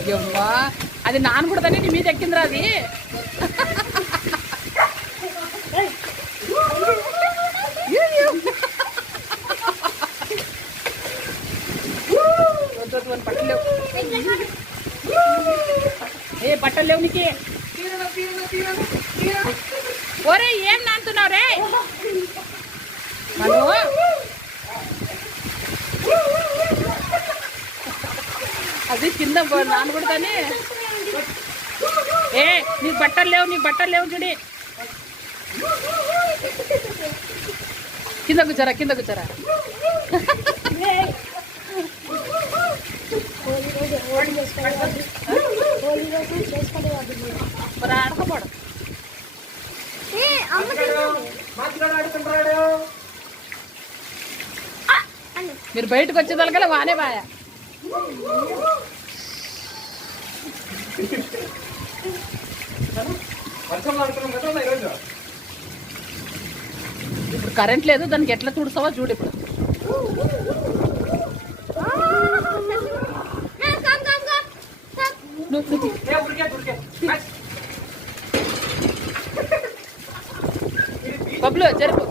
అయ్యమ్మా అది నానకూడదని నీ మీద ఎక్కిందిరా అది. బట్టలు లేవు, ఏ బట్టలు లేవు నీకు. ఓరే ఏం నానుతున్నావు రే మను? అది కింద నానకూడదని. ఏ నీకు బట్టలు లేవు, నీకు బట్టలు లేవు చూడి. కింద కూర్చోరా, కింద కూర్చోరా. మరి ఆడకపోవడం మీరు బయటకు వచ్చేదానికల్లా వానే బాయా. ఇప్పుడు కరెంట్ లేదు, దానికి ఎట్లా తుడుస్తావో చూడు. ఇప్పుడు బబ్లు జరుపు.